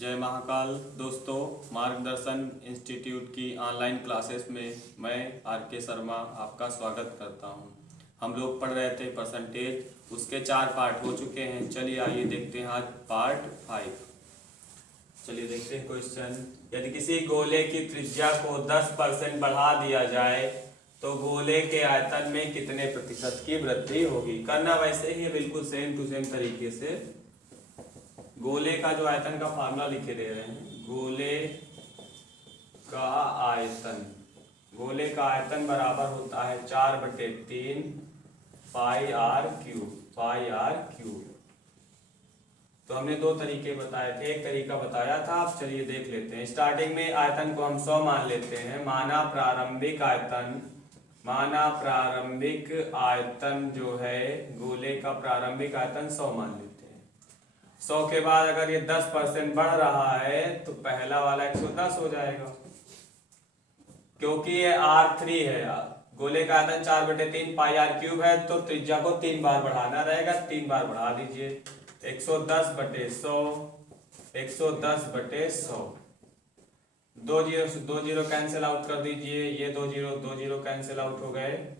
जय महाकाल दोस्तों, मार्गदर्शन इंस्टीट्यूट की ऑनलाइन क्लासेस में मैं आर के शर्मा आपका स्वागत करता हूं। हम लोग पढ़ रहे थे परसेंटेज, उसके 4 पार्ट हो चुके हैं। चलिए आइए देखते हैं आज पार्ट 5। चलिए देखते हैं क्वेश्चन। यदि किसी गोले की त्रिज्या को 10% बढ़ा दिया जाए तो गोले के आयतन में कितने प्रतिशत की वृद्धि होगी। करना वैसे ही है, बिल्कुल सेम टू सेम तरीके से। गोले का जो आयतन का फार्मूला लिखे दे रहे हैं, गोले का आयतन बराबर होता है 4/3 पाई आर क्यूब। तो हमने 2 तरीके बताए थे, एक तरीका बताया था। अब चलिए देख लेते हैं। स्टार्टिंग में आयतन को हम 100 मान लेते हैं। माना प्रारंभिक आयतन जो है गोले का प्रारंभिक आयतन 100 मान लेते हैं। 100 के बाद अगर ये 10% बढ़ रहा है तो पहला वाला 110 हो जाएगा, क्योंकि ये R3 है। गोले का आयतन 4/3 पाई आर क्यूब है, तो त्रिज्या को 3 बार बढ़ाना रहेगा। 3 बार बढ़ा दीजिए। 110/100, 110/100। 2 जीरो से 2 जीरो कैंसिल आउट कर दीजिए। ये 2 जीरो कैंसिल आउट हो गए।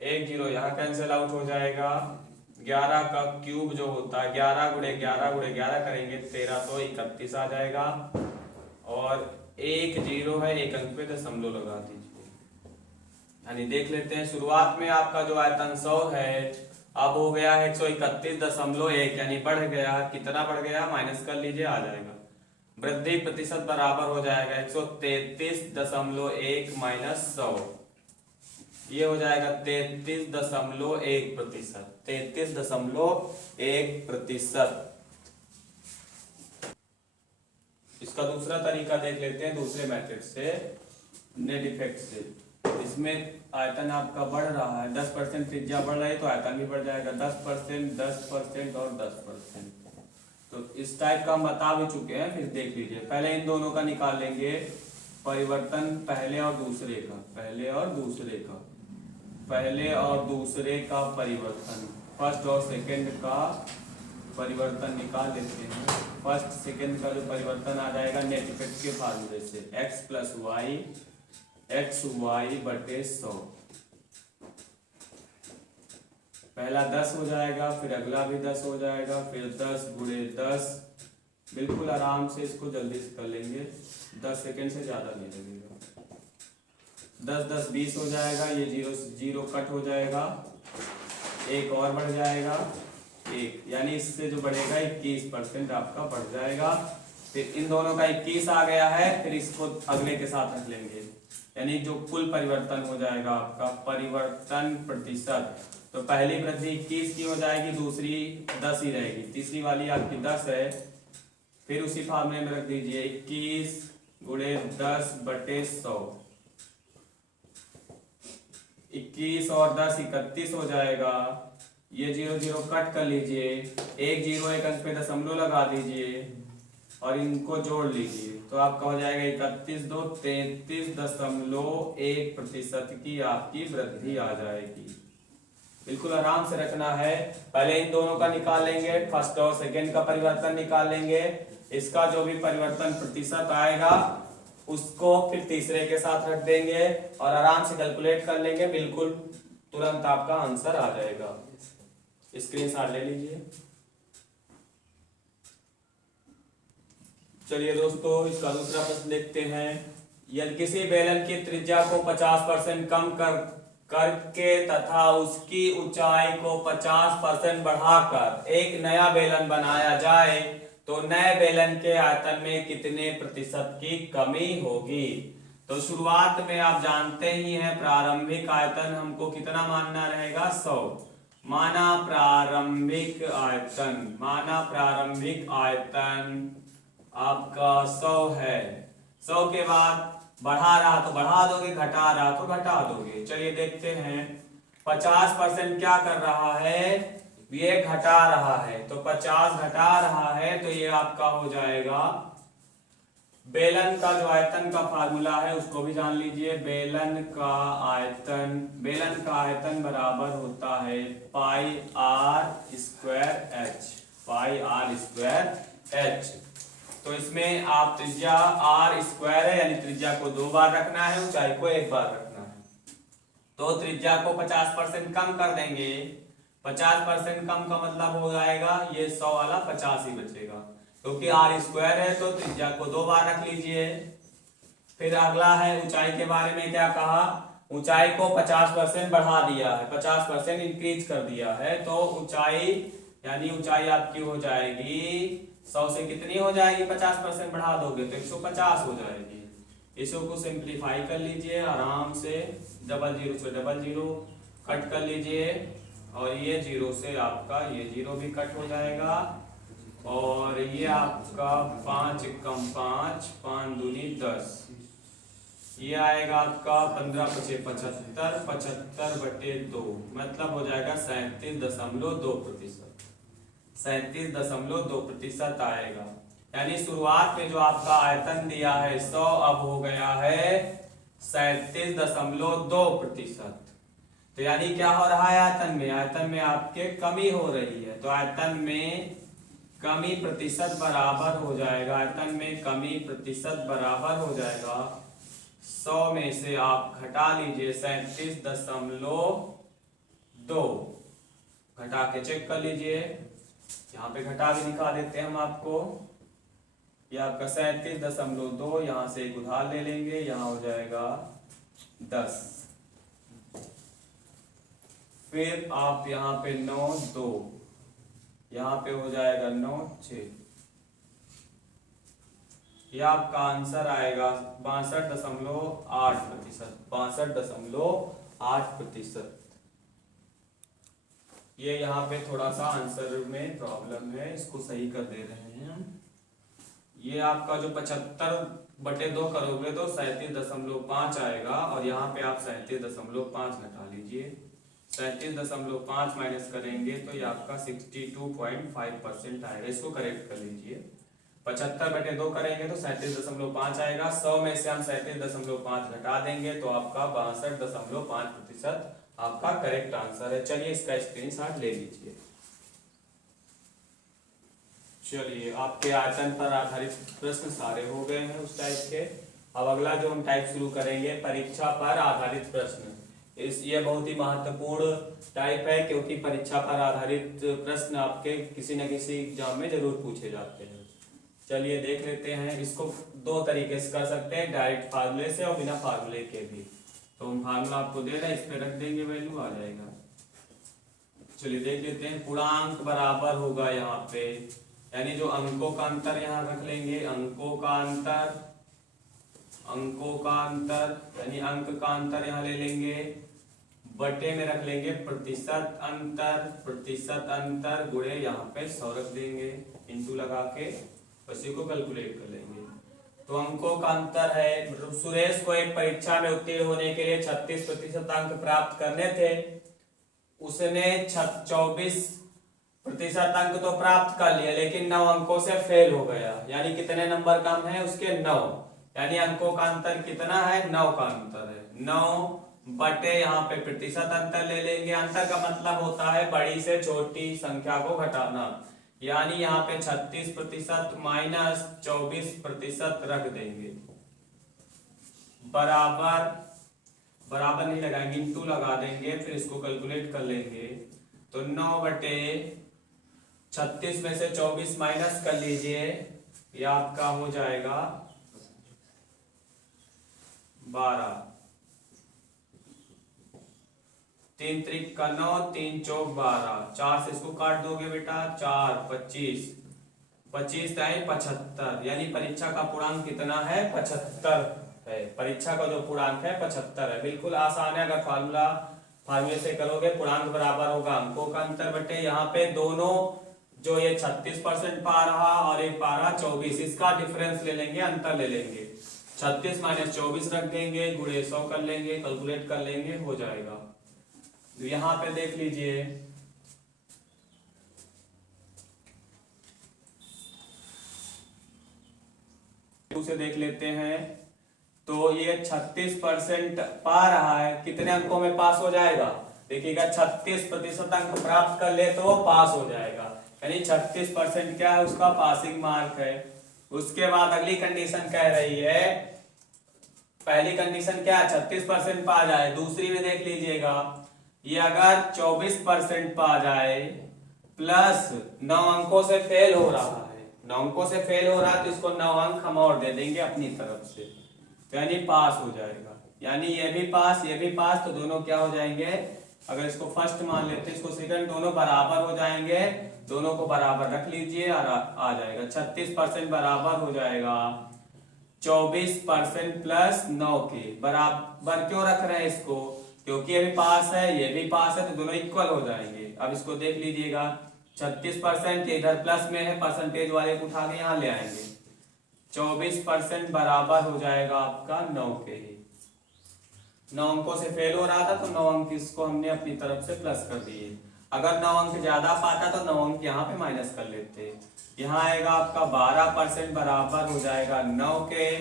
1 जीरो यहाँ कैंसिल आउट हो जाएगा। 11 का क्यूब जो होता है 11 गुणे 11 करेंगे 1331 आ जाएगा। और 1 जीरो है, एक अंक पे दशमलव लगा दीजिए। यानी देख लेते हैं, शुरुआत में आपका जो आयतन 100 है अब हो गया 131.1, यानी बढ़ गया। कितना बढ़ गया माइनस कर लीजिए, आ जाएगा। वृद्धि प्रतिशत बराबर हो जाएगा 133.1 माइनस 100, ये हो जाएगा 33.1%। 33.1%। इसका दूसरा तरीका देख लेते हैं, दूसरे मेथड से, नेट इफेक्ट से। इसमें आयतन आपका बढ़ रहा है, 10% त्रिज्या बढ़ रही है तो आयतन भी बढ़ जाएगा। 10%, 10% और 10%। तो इस टाइप का हम बता भी चुके हैं, फिर देख लीजिए। पहले इन दोनों का निकाल लेंगे परिवर्तन, पहले और दूसरे का परिवर्तन। फर्स्ट और सेकंड का परिवर्तन निकाल लेते हैं। फर्स्ट सेकंड का जो परिवर्तन आ जाएगा नेट इफेक्ट के फार्मूले से, x + y/100। पहला 10 हो जाएगा, फिर अगला भी 10 हो जाएगा, फिर 10 गुणे 10। बिल्कुल आराम से इसको जल्दी से कर लेंगे, 10 सेकंड से ज्यादा नहीं लगेगा। 10 10 20 हो जाएगा। ये 0 से 0 कट हो जाएगा, एक और बढ़ जाएगा 1, यानी इससे जो बढ़ेगा 21% आपका बढ़ जाएगा। फिर इन दोनों का 21 आ गया है, फिर इसको अगले के साथ रख लेंगे, यानी जो कुल परिवर्तन हो जाएगा आपका परिवर्तन प्रतिशत। तो पहली वृद्धि 21 की हो जाएगी, दूसरी 10 ही रहेगी, तीसरी वाली आपकी 10 है। फिर उसी फार्मूले में रख दीजिए 21 गुणे 10/100। 21 और 10 31 हो जाएगा। ये 0 0 कट कर लीजिए, 1 जीरो एक अंक पे दशमलव लगा दीजिए और इनको जोड़ लीजिए, तो आपका हो जाएगा 33.1% की आपकी वृद्धि आ जाएगी। बिल्कुल आराम से रखना है। पहले इन दोनों का निकाल लेंगे, फर्स्ट और सेकंड का परिवर्तन निकाल लेंगे। इसका जो भी परिवर्तन प्रतिशत आएगा उसको फिर तीसरे के साथ रख देंगे और आराम से कैलकुलेट कर लेंगे। बिल्कुल तुरंत आपका आंसर आ जाएगा। स्क्रीनशॉट ले लीजिए। चलिए दोस्तों, इसका दूसरा प्रश्न देखते हैं। यदि किसी बेलन की त्रिज्या को 50% कम करके तथा उसकी ऊंचाई को 50% बढ़ाकर एक नया बेलन बनाया जाए तो नए बेलन के आयतन में कितने प्रतिशत की कमी होगी। तो शुरुआत में आप जानते ही हैं प्रारंभिक आयतन हमको कितना मानना रहेगा, 100। माना प्रारंभिक आयतन आपका 100 है। 100 के बाद बढ़ा रहा तो बढ़ा दोगे, घटा रहा तो घटा दोगे। चलिए देखते हैं। 50% क्या कर रहा है, ये घटा रहा है, तो 50 घटा रहा है तो ये आपका हो जाएगा। बेलन का जो आयतन का फार्मूला है उसको भी जान लीजिए। बेलन का आयतन बराबर होता है पाई आर स्क्वायर एच। तो इसमें आप त्रिज्या आर स्क्वायर है, यानी त्रिज्या को 2 बार रखना है, ऊंचाई को 1 बार रखना है। तो त्रिज्या को 50% कम कर देंगे। 50% कम का मतलब हो जाएगा ये 100 वाला 50 ही बचेगा, क्योंकि आर स्क्वायर है तो त्रिज्या को 2 बार रख लीजिए। फिर अगला है ऊंचाई के बारे में क्या कहा, ऊंचाई को 50% बढ़ा दिया है, 50% इंक्रीज कर दिया है। तो ऊंचाई यानी ऊंचाई आपकी हो जाएगी 100 से कितनी हो जाएगी, 50% बढ़ा दोगे तो 150 हो जाएगी। इसको सिंप्लीफाई कर लीजिए आराम से, डबल जीरो से डबल जीरो कट कर लीजिए, और ये जीरो से आपका ये जीरो भी कट हो जाएगा, और ये आपका 5 कम 5, 5 दूनी 10, ये आएगा आपका 15 पचे 75, 75/2 मतलब हो जाएगा 37.2%। 37.2% आएगा। यानी शुरुआत में जो आपका आयतन दिया है 100 अब हो गया है 37.2%। तो यानी क्या हो रहा है आयतन में, आयतन में आपके कमी हो रही है। तो आयतन में कमी प्रतिशत बराबर हो जाएगा, आयतन में कमी प्रतिशत बराबर हो जाएगा 100 में से आप घटा लीजिए 37.2, घटा के चेक कर लीजिए। यहाँ पे घटा के दिखा देते हैं हम आपको। ये आपका 37.2, यहाँ से एक उधार ले लेंगे, यहाँ हो जाएगा 10। फिर आप यहाँ पे 9 2, यहाँ पे हो जाएगा 9 6, ये आपका आंसर आएगा 62.8%। 62.8%। ये यहाँ पे थोड़ा सा आंसर में प्रॉब्लम है, इसको सही कर दे रहे हैं हम। ये आपका जो 75/2 करोगे तो 37.5 आएगा, और यहाँ पे आप 37.5 घटा लीजिए। 37.5 माइनस करेंगे तो ये आपका 62.5% आएगा। इसको करेक्ट कर लीजिए। 75/2 करेंगे तो 37.5 आएगा। 100 में से हम 37.5 घटा देंगे तो आपका 62.5% आपका करेक्ट आंसर है। चलिए इसका स्क्रीनशॉट ले लीजिए। चलिए आपके आयतन पर आधारित प्रश्न सारे हो गए हैं उस टाइप के। अब अगला जो हम टाइप शुरू करेंगे परीक्षा पर आधारित प्रश्न। ये बहुत ही महत्वपूर्ण टाइप है, क्योंकि परीक्षा पर आधारित प्रश्न आपके किसी न किसी एग्जाम में जरूर पूछे जाते हैं। चलिए देख लेते हैं। इसको 2 तरीके से कर सकते हैं, डायरेक्ट फार्मूले से और बिना फार्मूले के भी। तो हम फार्मूला आपको दे रहे हैं, इस पे रख देंगे, वैल्यू आ जाएगा। चलिए देख लेते हैं। पूर्णांक बराबर होगा यहाँ पे, यानी जो अंकों का अंतर यहाँ रख लेंगे, अंकों का अंतर यानी अंक का अंतर यहाँ ले लेंगे, बटे में रख लेंगे प्रतिशत अंतर गुणे यहाँ पे 100 रख देंगे, इंटू लगा के उसी को कैलकुलेट कर लेंगे। तो अंकों का अंतर है, सुरेश को एक परीक्षा में उत्तीर्ण होने के लिए 36% अंक प्राप्त करने थे। उसने 24% अंक तो प्राप्त कर लिए, लेकिन 9 अंकों से फेल हो गया। यानी कितने नंबर कम है उसके, 9। यानी अंकों का अंतर कितना है, 9 का अंतर है। 9 बटे यहाँ पे प्रतिशत अंतर ले लेंगे। अंतर का मतलब होता है बड़ी से छोटी संख्या को घटाना। यानी यहाँ पे 36% माइनस 24% रख देंगे, बराबर नहीं लगाएंगे, इंटू लगा देंगे, फिर इसको कैलकुलेट कर लेंगे। तो 9 बटे 36 में से 24 माइनस कर लीजिए, ये आपका हो जाएगा 12। 3 त्रिक का 9, 3 चौक 12, 4 से इसको काट दोगे बेटा, 4 25, 25 दाएं 75। यानी परीक्षा का पूर्णांक कितना है, 75 है। परीक्षा का जो पूर्णांक है 75 है। बिल्कुल आसान है, अगर फार्मूले से करोगे। पूर्णांक बराबर होगा अंकों का अंतर बटे यहाँ पे दोनों, जो ये 36% पा रहा और एक पा रहा 24, इसका डिफरेंस ले लेंगे, अंतर ले लेंगे। 36 माइनस 24 रख देंगे, गुणे 100 कर लेंगे, कैलकुलेट कर लेंगे, हो जाएगा। तो यहाँ पे देख लीजिए, उसे देख लेते हैं। तो ये 36% पा रहा है, कितने अंकों में पास हो जाएगा, देखिएगा 36% अंक प्राप्त कर ले तो वो पास हो जाएगा। यानी 36% क्या है उसका पासिंग मार्क है। उसके बाद अगली कंडीशन कह रही है, पहली कंडीशन क्या है, 36% पा जाए। दूसरी में देख लीजिएगा, ये अगर 24% पा जाए प्लस 9 अंकों से फेल हो रहा है, 9 अंकों से फेल हो रहा है तो इसको 9 अंक हम और दे देंगे अपनी तरफ से, तो यानी पास हो जाएगा। यानी ये भी पास, तो दोनों क्या हो जाएंगे, अगर इसको फर्स्ट मान लेते हैं, इसको सेकंड, दोनों बराबर हो जाएंगे। दोनों को बराबर रख लीजिए और आ जाएगा 36% बराबर हो जाएगा 24% प्लस 9 के बराबर। क्यों रख रहे हैं इसको, क्योंकि ये भी पास है ये भी पास है, तो दोनों इक्वल हो जाएंगे। अब इसको देख लीजिएगा, 36% इधर प्लस में है, परसेंटेज वाले को उठा के यहाँ ले आएंगे। 24% बराबर हो जाएगा आपका 9 के ही। 9 अंकों से फेल हो रहा था तो 9 अंक इसको हमने अपनी तरफ से प्लस कर दिए। अगर 9 अंक ज्यादा पाता तो 9 अंक यहाँ पे माइनस कर लेते। यहाँ आएगा आपका 12% बराबर हो जाएगा 9 के।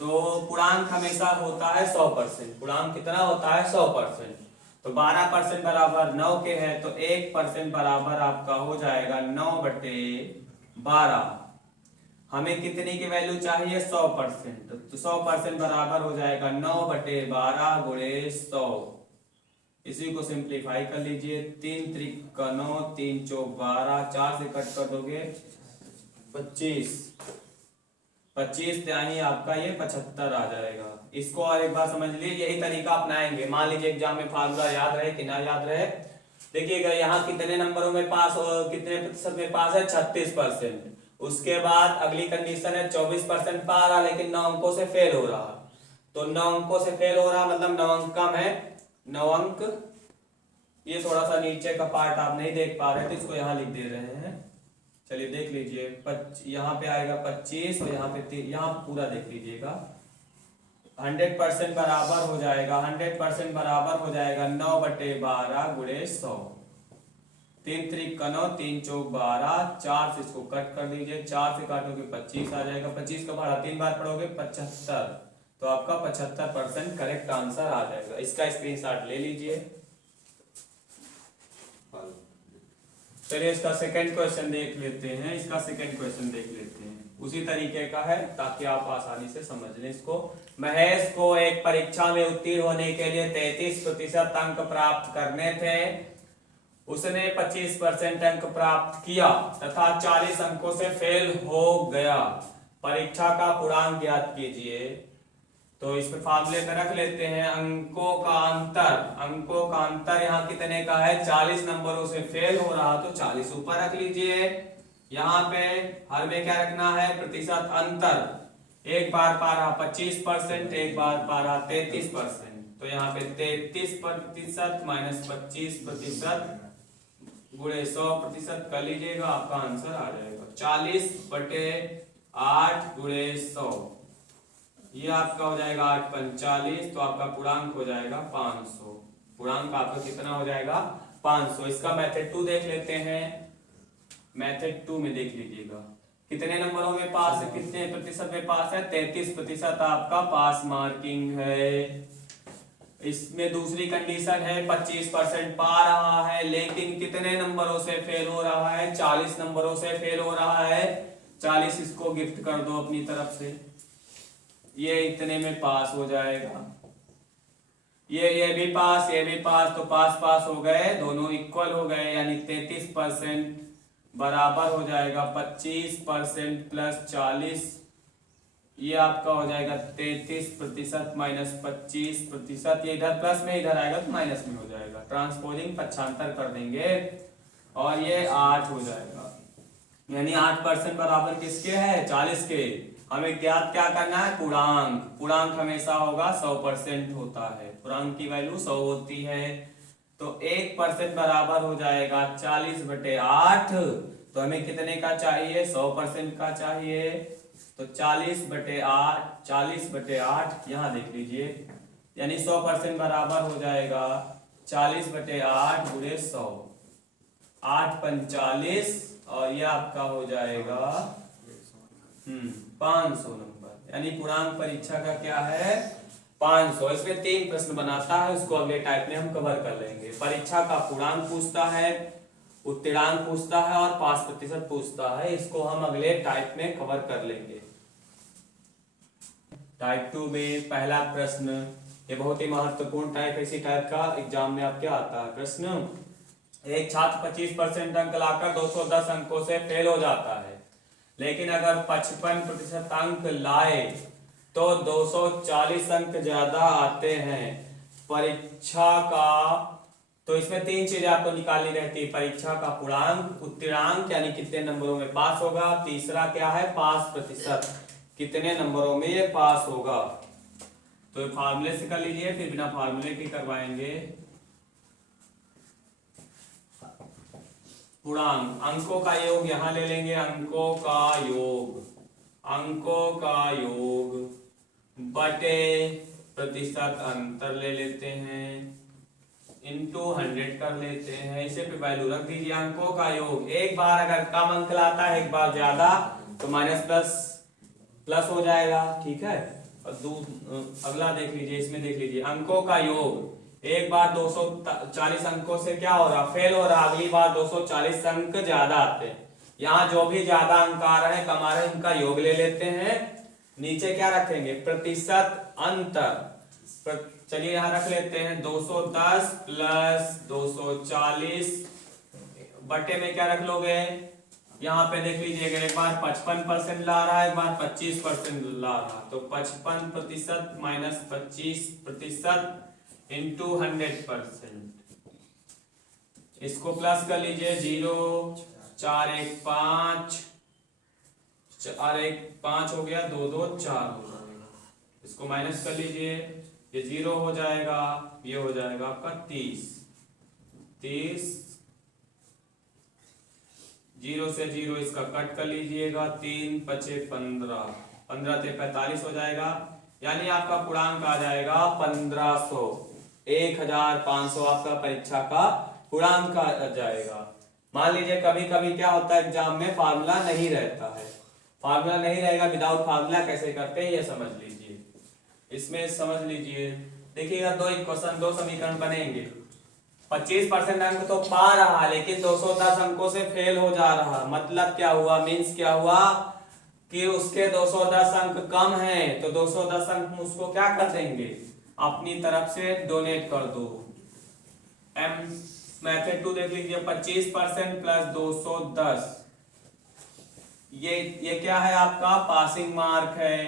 तो पूर्णांक हमेशा होता है 100%। पूर्णांक कितना होता है 100%। तो 12% बराबर 9 के है, तो 1% बराबर आपका हो जाएगा 9/12। हमें कितनी की वैल्यू चाहिए 100%, तो 100% बराबर हो जाएगा 9/12 गुणे 100। इसी को सिंप्लीफाई कर लीजिए, 3 त्रिक 9, 3 चौक 12, 4 से कट कर दोगे 25, 25 यानी आपका ये 75 आ जाएगा। इसको और एक बार समझ लीजिए, यही तरीका अपनाएंगे। मान लीजिए एग्जाम में फार्मूला याद रहे कि ना याद रहे, देखिएगा यहाँ कितने नंबरों में पास और कितने प्रतिशत में पास है 36%। उसके बाद अगली कंडीशन है 24% पा रहा लेकिन 9 अंकों से फेल हो रहा। तो 9 अंकों से फेल हो रहा मतलब 9 अंक कम है, 9 अंक। ये थोड़ा सा नीचे का पार्ट आप नहीं देख पा रहे थे, इसको यहाँ लिख दे रहे हैं। चलिए देख लीजिए, यहाँ पे आएगा 25 और यहाँ पे यहाँ पूरा देख लीजिएगा। 100% बराबर हो जाएगा, 100% बराबर हो जाएगा 9/12 गुणे 100। 3 त्रिक 9, 3 चौक 12, 4 से इसको कट कर दीजिए, 4 से काटोगे 25 आ जाएगा। 25 का भाड़ा 3 बार पढ़ोगे 75, तो आपका 75% करेक्ट आंसर आ जाएगा। इसका स्क्रीनशॉट ले लीजिए। चलिए इसका सेकंड क्वेश्चन देख लेते हैं। इसका सेकंड क्वेश्चन देख लेते हैं, उसी तरीके का है ताकि आप आसानी से समझ लें इसको। महेश को एक परीक्षा में उत्तीर्ण होने के लिए 33% अंक प्राप्त करने थे। उसने 25% अंक प्राप्त किया तथा 40 अंकों से फेल हो गया। परीक्षा का पूर्णांक ज्ञात कीजिए। तो इसमें फार्मूले में रख लेते हैं, अंकों का अंतर यहाँ कितने का है 40 नंबरों से फेल हो रहा तो 40 ऊपर रख लीजिए। यहाँ पे हर में क्या रखना है प्रतिशत अंतर। एक बार पा रहा 25%, एक बार पा रहा 33%, तो यहाँ पे 33% माइनस 25% गुणे 100% कर लीजिएगा, आपका आंसर आ जाएगा 40/8 गुणे 100। ये आपका हो जाएगा 8×45, तो आपका पूर्णांक हो जाएगा 500। पूर्णांक आपका कितना हो जाएगा 500। इसका मेथड 2 देख लेते हैं। मेथड 2 में देख लीजिएगा कितने नंबरों में पास है, कितने प्रतिशत में पास है, 33% आपका पास मार्किंग है। इसमें दूसरी कंडीशन है 25% पा रहा है लेकिन कितने नंबरों से फेल हो रहा है, 40 नंबरों से फेल हो रहा है। 40 इसको गिफ्ट कर दो अपनी तरफ से, ये इतने में पास हो जाएगा। ये भी पास ये भी पास, तो पास हो गए, दोनों इक्वल हो गए। यानी 33% बराबर हो जाएगा 25% प्लस 40। ये आपका हो जाएगा 33% माइनस 25%। ये इधर प्लस में इधर आएगा तो माइनस में हो जाएगा। ट्रांसपोजिंग पक्षांतर कर देंगे और ये 8 हो जाएगा। यानी 8% बराबर किसके है 40 के। हमें ज्ञात क्या करना है पूर्णांक। पूर्णांक हमेशा होगा 100% होता है, पूर्णांक की वैल्यू 100 होती है। तो 1% बराबर हो जाएगा 40/8। तो हमें कितने का चाहिए 100% का चाहिए, तो 40/8 यहाँ देख लीजिए, यानी 100% बराबर हो जाएगा 40/8 गुणे 100। 8×45 और ये आपका हो जाएगा 500 नंबर। यानी पूर्णांक परीक्षा का क्या है 500। इसमें 3 प्रश्न बनाता है, उसको अगले टाइप में हम कवर कर लेंगे। परीक्षा का पूर्णांक पूछता है, उत्तीर्णांक पूछता है और पास प्रतिशत पूछता है। इसको हम अगले टाइप में कवर कर लेंगे। टाइप 2 में पहला प्रश्न, ये बहुत ही महत्वपूर्ण टाइप, इसी टाइप का एग्जाम में आपके आता है प्रश्न। एक छात्र 25% अंक लाकर 210 अंकों से फेल हो जाता है, लेकिन अगर 55% अंक लाए तो 240 अंक ज्यादा आते हैं। परीक्षा का, तो इसमें तीन चीजें आपको निकालनी रहती है। परीक्षा का पूर्णांक, उत्तीर्णांक यानी कितने नंबरों में पास होगा, तीसरा क्या है पास प्रतिशत, कितने नंबरों में ये पास होगा। तो फार्मूले से कर लीजिए, फिर बिना फार्मूले के करवाएंगे। पूर्णांक, अंकों का योग यहां ले लेंगे, अंकों का योग, अंकों का योग बटे प्रतिशत अंतर ले लेते हैं, इंटू 100 कर लेते हैं। इसे पे वैल्यू रख दीजिए। अंकों का योग, एक बार अगर कम अंक लाता है, एक बार ज्यादा, तो माइनस प्लस हो जाएगा, ठीक है। और अगला देख लीजिए, इसमें देख लीजिए, अंकों का योग एक बार 240 अंकों से क्या हो रहा, फेल हो रहा, अगली बार 240 अंक ज्यादा आते हैं। यहाँ जो भी ज्यादा अंक आ रहे हैं, कमा रहे हैं, उनका योग ले लेते हैं। नीचे क्या रखेंगे, प्रतिशत अंतर। चलिए यहां रख लेते हैं 210 प्लस 240 बटे में क्या रख लोगे, यहाँ पे देख लीजिएगा, एक बार 55% ला रहा है, एक बार 25% ला रहा है, तो 55% माइनस 25% इंटू 100%। इसको प्लस कर लीजिए, 0 4 1 5 4 1 5 हो गया, 2 2 4 हो जाएगा। इसको माइनस कर लीजिए, ये 0 हो जाएगा, ये हो जाएगा आपका 30 0 से 0 इसका कट कर लीजिएगा, 3 5 15 15 से 45 हो जाएगा, यानी आपका पूर्णांक आ जाएगा 1500, 1500 आपका परीक्षा का पूर्णांक आ जाएगा। मान लीजिए कभी कभी क्या होता है एग्जाम में फार्मूला नहीं रहता है, फार्मूला नहीं रहेगा, विदाउट फार्मूला कैसे करते हैं ये समझ लीजिए। इसमें समझ लीजिए, देखिएगा दो इक्वेशन, दो समीकरण बनेंगे। 25% अंक तो पा रहा, लेकिन 210 अंकों से फेल हो जा रहा, मतलब क्या हुआ, मीन्स क्या हुआ कि उसके 210 अंक कम हैं, तो 210 अंक उसको क्या कर देंगे, अपनी तरफ से डोनेट कर दो। मेथड 2 देख लीजिए, 25% प्लस 210, ये क्या है आपका पासिंग मार्क है।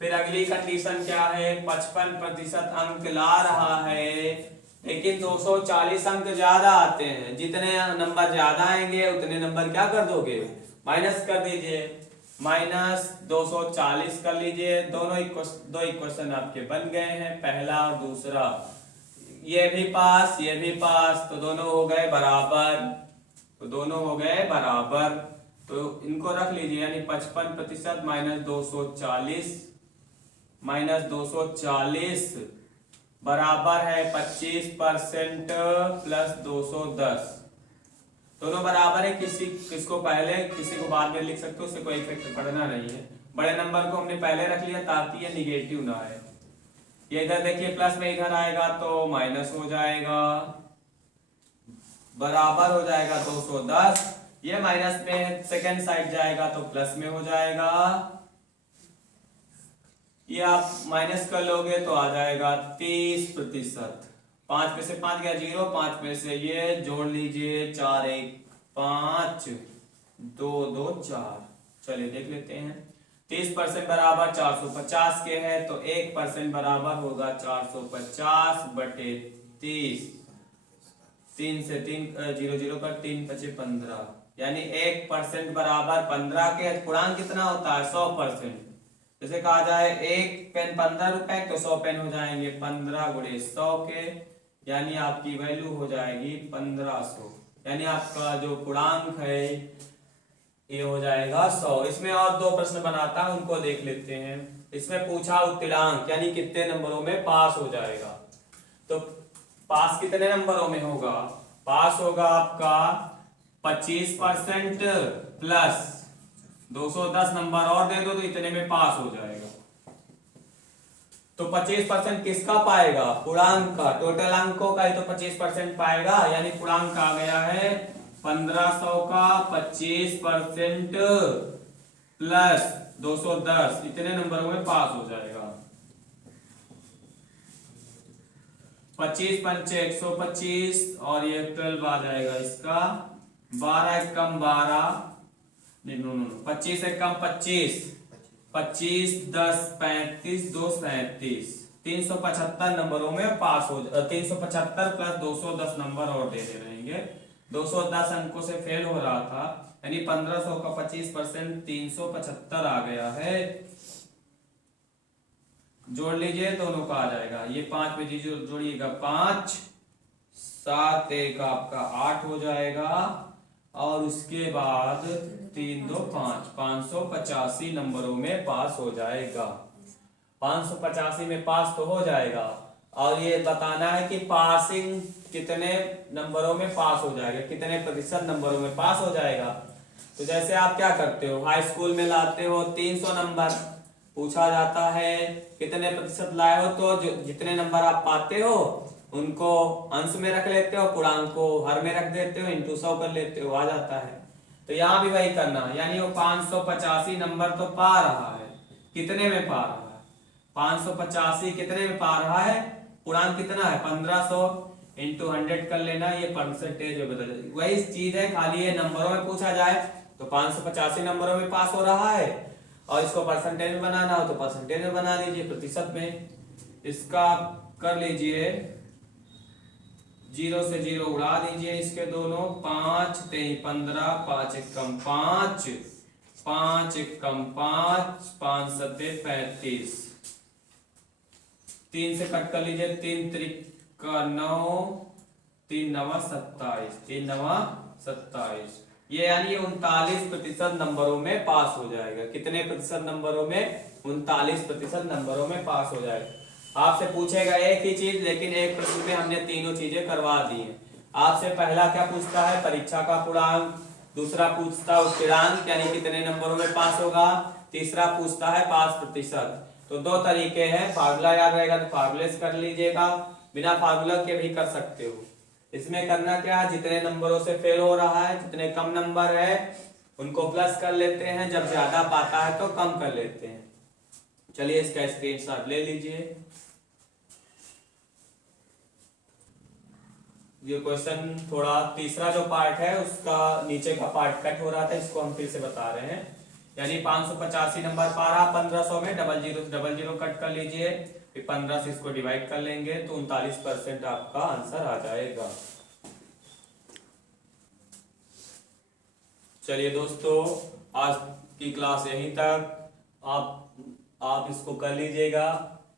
फिर अगली कंडीशन क्या है, 55% अंक ला रहा है, लेकिन 240 अंक ज्यादा आते हैं। जितने नंबर ज्यादा आएंगे उतने नंबर क्या कर दोगे, माइनस कर दीजिए, माइनस 240 कर लीजिए। दो इक्वेशन आपके बन गए हैं, पहला और दूसरा, ये भी पास ये भी पास, तो दोनों हो गए बराबर, तो दोनों हो गए बराबर। तो इनको रख लीजिए, यानी 55% माइनस 240 बराबर है 25% प्लस 210, दोनों बराबर है। किसको पहले किसी को बाद में लिख सकते हो, उससे कोई इफेक्ट पड़ना नहीं है। बड़े नंबर को हमने पहले रख लिया ताकि ये निगेटिव ना आए। ये इधर देखिए प्लस में इधर आएगा तो माइनस हो जाएगा, बराबर हो जाएगा 210, ये माइनस में सेकेंड साइड जाएगा तो प्लस में हो जाएगा। ये आप माइनस कर लोगे तो आ जाएगा 30%। 5 में से 5 गया 0, 5 में से ये जोड़ लीजिए, 4 1 5 2 2 4। चलिए देख लेते हैं, 30% बराबर 450 के है, तो 1% बराबर होगा 450 बटे 30। 3 से 3 0 0 पर 3 5 15, यानी 1% बराबर 15 के। पूर्णांक कितना होता है 100%। जैसे कहा जाए एक पेन 15 रुपए, तो 100 पेन हो जाएंगे 15 गुणे 100 के, यानी आपकी वैल्यू हो जाएगी 1500, यानी आपका जो पूर्णांक है ये हो जाएगा 100। इसमें और दो प्रश्न बनाता है, उनको देख लेते हैं। इसमें पूछा उत्तीर्णांक यानी कितने नंबरों में पास हो जाएगा, तो पास कितने नंबरों में होगा, पास होगा आपका 25% प्लस 210 नंबर और दे दो तो इतने में पास हो जाएगा। तो 25% किसका पाएगा, पूर्णांक का, टोटल अंकों का ही तो 25% पाएगा, यानी पूर्णांक आ गया है 1500 का 25% प्लस 210 इतने नंबरों में पास हो जाएगा। 25 पंचे 125 और ये 12 आ जाएगा इसका। 12 एक कम 12 नो 25 एक कम 25 25 10 35 2 37 375 नंबरों में पास हो 375 प्लस 210 नंबर और दे रहेंगे। 210 अंकों से फेल हो रहा था, यानी 1500 का 25% 375 आ गया है। जोड़ लीजिए, दोनों का आ जाएगा। ये 5 में जी जोड़िएगा 5 7 1 आपका 8 हो जाएगा और उसके बाद 3 2 5 585 नंबरों में पास हो जाएगा। 585 में पास तो हो जाएगा और ये बताना है कि पासिंग कितने नंबरों में पास हो जाएगा, कितने प्रतिशत नंबरों में पास हो जाएगा। तो जैसे आप क्या करते हो, हाई स्कूल में लाते हो 300 नंबर, पूछा जाता है कितने प्रतिशत लाए हो, तो जितने नंबर आप पाते हो उनको अंश में रख लेते हो, पूर्णांक को हर में रख देते हो, इंटू 100 कर लेते हो, आ जाता है। तो यहाँ भी वही करना, यानी वो 585 नंबर तो पा रहा है, कितने में पा रहा है, 585 कितने में पा रहा है, पूर्णांक कितना है 1500 इंटू 100 कर लेना, ये परसेंटेज में बदल जाएगी। वही चीज है, खाली ये नंबरों में पूछा जाए तो 585 नंबरों में पास हो रहा है और इसको परसेंटेज में बनाना हो तो परसेंटेज में बना लीजिए, प्रतिशत में। इसका कर लीजिए 0 से 0 उड़ा दीजिए इसके दोनों, 5 3 15 5 1 कम 5 5 1 कम 5 5 7 35, 3 से कट कर लीजिए, 3 त्रिका 9 3 9 27 3 9 27, ये यानी 39% नंबरों में पास हो जाएगा। कितने प्रतिशत नंबरों में, 39% नंबरों में पास हो जाएगा। आपसे पूछेगा एक ही चीज, लेकिन एक प्रश्न में हमने तीनों चीजें करवा दी हैं। आपसे पहला क्या पूछता है, परीक्षा का पूर्णांक, दूसरा पूछता है उत्तीर्णांक यानी कितने नंबरों में पास होगा, तीसरा पूछता है पास प्रतिशत। तो दो तरीके हैं, फार्मूला याद रहेगा तो फार्मूले से कर लीजिएगा, बिना फार्मूला के भी कर सकते हो। इसमें करना क्या है, जितने नंबरों से फेल हो रहा है, जितने कम नंबर है उनको प्लस कर लेते हैं, जब ज्यादा पाता है तो कम कर लेते हैं। चलिए इसका स्क्रीनशॉट ले लीजिए। ये क्वेश्चन थोड़ा तीसरा जो पार्ट है उसका नीचे का पार्ट कट हो रहा था, इसको हम फिर से बता रहे हैं। यानी 585 नंबर पा रहा 1500 में, डबल जीरो कट कर लीजिए, फिर 15 से इसको डिवाइड कर लेंगे तो 39% आपका आंसर आ जाएगा। चलिए दोस्तों, आज की क्लास यहीं तक। आप इसको कर लीजिएगा,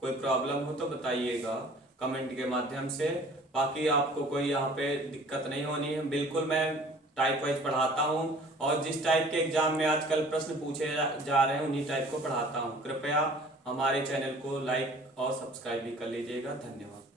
कोई प्रॉब्लम हो तो बताइएगा कमेंट के माध्यम से। बाकी आपको कोई यहाँ पे दिक्कत नहीं होनी है, बिल्कुल मैं टाइप वाइज पढ़ाता हूँ और जिस टाइप के एग्जाम में आजकल प्रश्न पूछे जा रहे हैं उन्हीं टाइप को पढ़ाता हूँ। कृपया हमारे चैनल को लाइक और सब्सक्राइब भी कर लीजिएगा। धन्यवाद।